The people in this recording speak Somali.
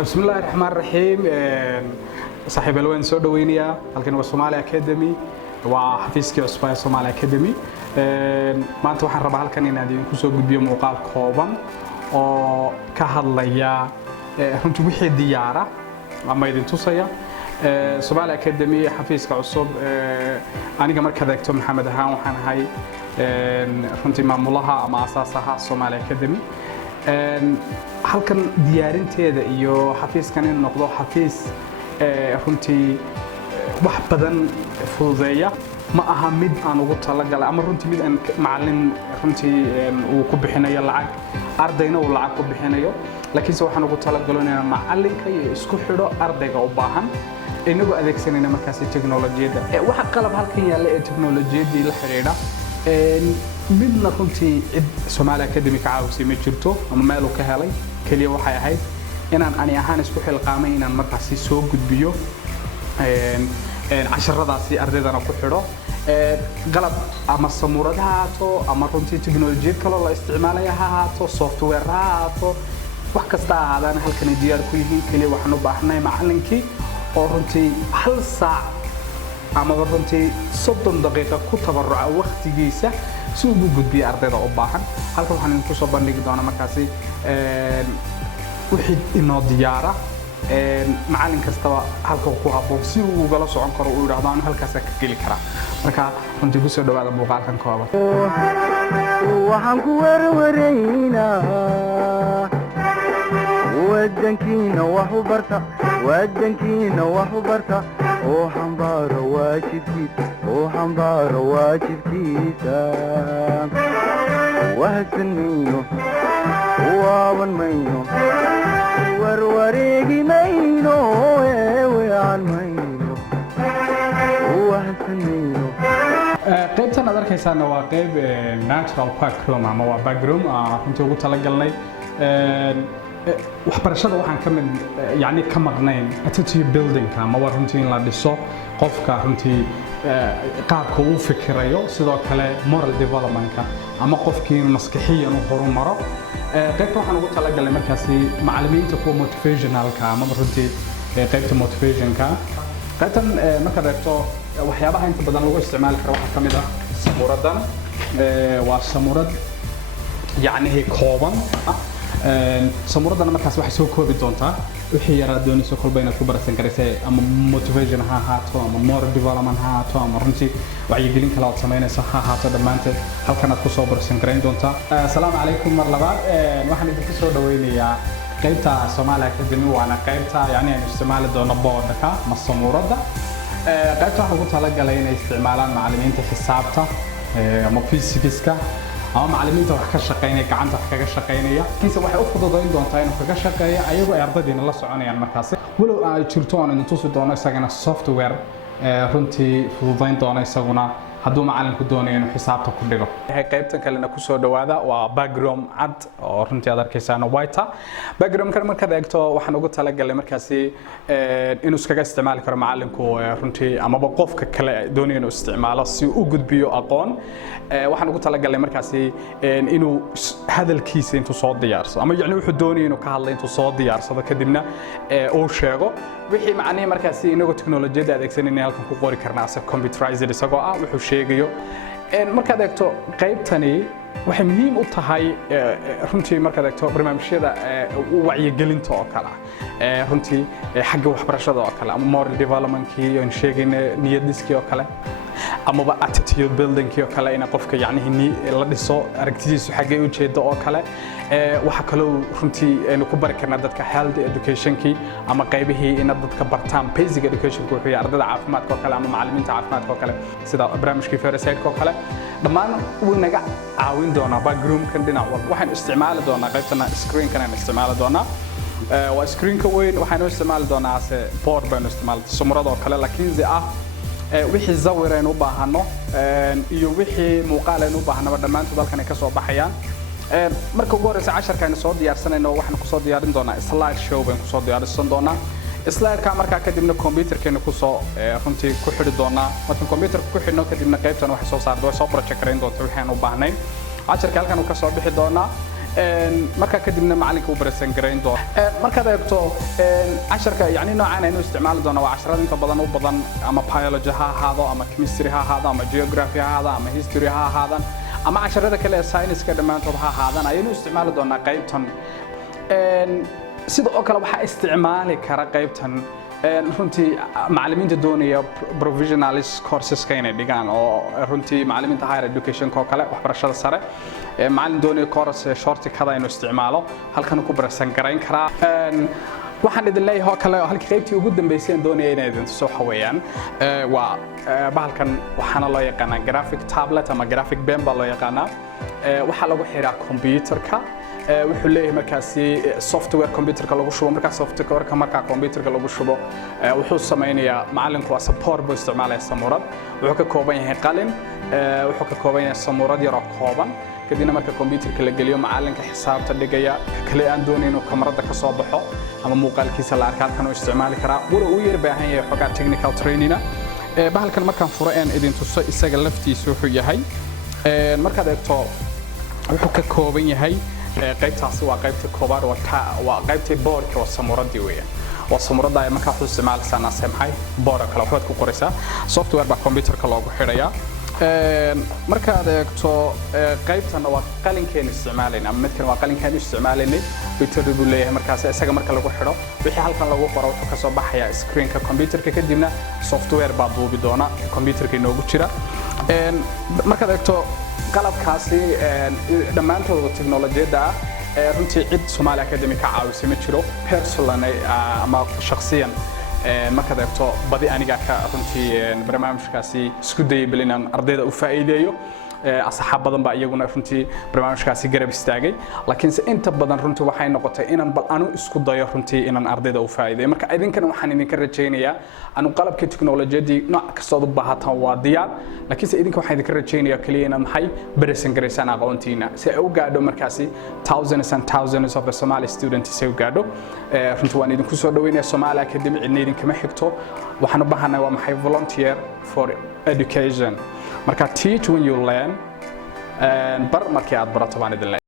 بسم الله الرحمن الرحيم. صاحب الوين سو دوينيا halkan waa Somali Academy waa xafiiskii cusub ee Somali Academy. maanta waxaan rabaa halkan inaan idin ku soo gudbiyo muuqaal kooban oo ka hadlaya runtii wixii diyaara ama idin tusaya Somali Academy xafiiska cusub aniga marka degto Maxamed ahaan waxaan ahay runtii maamulaha ama asaasaha Somali Academy. halkan diyaarinteeda iyo xafiiskan in noqdo xafiis runtii wax badan fududeeya ma aha mid aan ugu talagalay ama runtii mid aan macallin runtii uu ku bixinayo lacag ardayna uu lacag ku bixinayo laakiin waxaan ugu talagalnaa macallinka iyo isku xidho ardayga u baahan inagu adeegsanayna markaas teknoolajiyada waxa qalab halkan yaala ee teknoolajiyadii la xiriira midna runtii cid Somali Academy ka caawisay ma jirto ama meel uu ka helay kaliya waxay ahayd inaan ani ahaan isku xilqaamay inaan markaas soo gudbiyo casharadaasi ardaydana ku xidho qalab ama samuuradaha ama runtii teknoolajiyad kale la isticmaalayo ha ahaato software ha ahaato wax kasta aadaan halkan diyaar ku yihiin kaliya waxaan u baahnahay macallinkii oo runtii hal saac ama runtii 30 daqiiqo ku tabaruca waqtigiisa si uu ugu gudbiyo ardayda u baahan halkan waxaan idinku soo bandhigi doonaa markaasi wixii inoo diyaara macallin kastaba halka ku habboon si uu uga la socon karo uu yiraahdo aan halkaas ka geli kara marka runtii ku soo dhawaada muuqaalkan kooban waxaan ku warwareynaa wadankiina wax u barta oo xambaaro waajibkiisa wahsan mayno waaban mayno warwareegi mayno weecan mayno wahsan mayno qaybtan aad arkaysaana waa qayb natural park room ama waa backroom runtii ugu talagalnay waxbarashada waxaan ka mid yani ka maqnayn attitude building ama waa runtii in la dhiso qofka runtii qaabka uu fikirayo sidoo kale moral development-ka ama qofkii maskaxiyan uu horumaro qaybta waxaan ugu talagalay markaasi macallimiinta kuwa motivationalka ama runtii qaybta motivationka qaybtan marka reebto waxyaabaha inta badan lagu isticmaali karo waxaa ka mid ah samuuradan waa samuurad yani kooban samuuradana markaas waxay soo koobi doontaa wixii yara doonayso kolba inaad ku barasan karaysay ama motivation ha ahaato ama moral development ha ahaato ama runtii wacyigelin kale aad samaynayso ha ahaato dhammaanteed halkan aad ku soo barasan karayn doontaa assalaamu calaykum mar labaad waxaan idinku soo dhaweynayaa qaybta Somali Academy waana qaybta yani aan isticmaali doono boodhka ama samuurada qaybta waxaan ugu talagalay inay isticmaalaan macallimiinta xisaabta ama physics-ka ama macallimiinta wax ka shaqeynaya gacanta wax kaga shaqeynaya kiisa waxay u fududayn doontaa inuu kaga shaqeeyo ayagoo ardaydeena la soconayaan markaas walow ay jirto aan idin tusi doono isagana software runtii fududayn doona isaguna hadduu macallinku doonayo inuu xisaabta ku dhigo qaybtan kalena ku soo dhawaada waa background cad oo runtii aad arkaysaan white background-kan markaad eegto waxaan ugu talagalay markaasi inuu iskaga isticmaali karo macallinku runtii amaba qofka kale doonayo inuu isticmaalo si uu u gudbiyo aqoon waxaan ugu talagalay markaasi inuu hadalkiisa intuu soo diyaarsado ama yani wuxuu doonayo inuu ka hadlo intuu soo diyaarsado kadibna uu sheego wixii macnaheedu markaasi inagoo teknoolajiyada adeegsanayna halkan ku qori karnaa as computerized isagoo wuxuu sheegayo markaad eegto qaybtani waxay muhiim u tahay runtii markaad eegto barnaamijyada wacyigelinta oo kale runtii xagga waxbarashada oo kale ama moral development-kii aan sheegayna niyad dhiskii oo kale amaba attitude building-kii oo kale in qofka yani la dhiso aragtidiisu xagga u jeedo oo kale waxa kale oo runtii aynu ku bari karnaa dadka health education-kii ama qaybihii in dadka bartaan basic education-ku wuxuu yahay ardayda caafimaadka oo kale ama macallimiinta caafimaadka oo kale sida barnaamijkii first aid-ka oo kale dhammaan wuu naga caawin doonaa background-kan dhinac walba waxaan isticmaali doonaa qaybtana screen-kan aan isticmaali doonaa waa screen-ka weyn waxaan isticmaali doonaa board baan isticmaali samuurada oo kale laakiin wixii zawir aynu u baahano iyo wixii muuqaal aynu u baahnaba dhammaantood halkan ay ka soo baxayaan marka ugu horeysa casharka aynu soo diyaarsanayno waxaan ku soo diyaarin doonaa slide show baan ku soo diyaarsan doonaa slide-ka markaa kadibna computer-keena ku soo runtii ku xidhi doonaa marka computer ku xidhno kadibna qaybtan waxay soo saardo soo project gareyn doonto wixii aan u baahnayn casharka halkan uu ka soo bixi doonaa marka kadibna macalinka uu baraysan gareyn doono markaad eegto casharka yani noocan aynu isticmaali doono waa casharada inta badan u badan ama biology ha ahaado ama chemistry ha ahaado ama geography ha ahaado ama history ha ahaadaan ama casharada kale ee science-ka dhammaantood ha ahaadaan ayaynu isticmaali doonaa qaybtan sidoo kale waxaa isticmaali kara qaybtan runtii macallimiinta doonaya provisionalist courseska inay dhigaan oo runtii macallimiinta higher education oo kale waxbarashada sare macallin doonaya course shortikada inuu isticmaalo halkan ku baraysan gareyn karaa waxaan idin leeyahay kale halkii qaybtii ugu dambeysay aan doonayay inay idin soo xaweeyaan waa bahalkan waxaana loo yaqaanaa graphic tablet ama graphic pen baa loo yaqaanaa waxaa lagu xiraa computerka wuxuu leeyahay markaasi software computerka lagu shubo marka softwareka marka computerka lagu shubo wuxuu sameeyaa macallinku waa support buu isticmaalaya samuurad wuxuu ka kooban yahay qalin wuxuu ka kooban yahay samuurad yar oo kooban kadibna marka computerka la geliyo macallinka xisaabta dhigaya kale aan doonayno inuu kamarada ka soo baxo ama muuqaalkiisa la arkaa kan uu isticmaali karaa uu yar baahan yahay xogaa technical training bahalkan markaan furo aan idin tuso isaga laftiisa wuxuu yahay markaad eegto wuxuu ka kooban yahay qaybtaasi waa qaybta koobaad waa qaybta boardka oo samuuradii weeyaan waa samuurada ay markaa isticmaalaysaa naasay board kale waxaad ku qoraysaa software baa computerka loogu xidhayaa markaad eegto qaybtan waa qalinkeenu isticmaalayna ama midkan waa qalinkeenu isticmaalaynay battery buu leeyahay markaas isaga marka lagu xidho wixii halkan lagu qoro wuxuu ka soo baxayaa screenka computerka kadibna software baa duubi doona computerka inoogu jira markaad eegto qalabkaasi dhammaantooda teknolojiyadda runtii cid Somali Academy ka caawisay ma jiro personally ama shakhsiyan markaad eegto badi aniga ka runtii barnaamijkaasi isku dayay bal inaan ardayda u faa'iideeyo asxaab badan baa iyaguna runtii barnaamijkaasi garab istaagay laakiin inta badan runtii waxay noqotay inaan bal anu isku dayo runtii inaan ardayda u faa'iideeyo marka idinkana waxaan idinka rajaynayaa anu qalabka teknolojiyadii nooc kasta oo u baahataan waa diyaar laakiin idinka waxaan idinka rajaynayaa kaliya inaad maxay baraysan garaysaan aqoontiina si ay u gaadho markaasi thousands and thousands of Somali students ay u gaadho runtii waan idinku soo dhaweynayaa Somali Academy cidna idinkama xigto waxaan u baahanahay waa maxay volunteer for education marka teach when you learn bar markii aad barato baan idin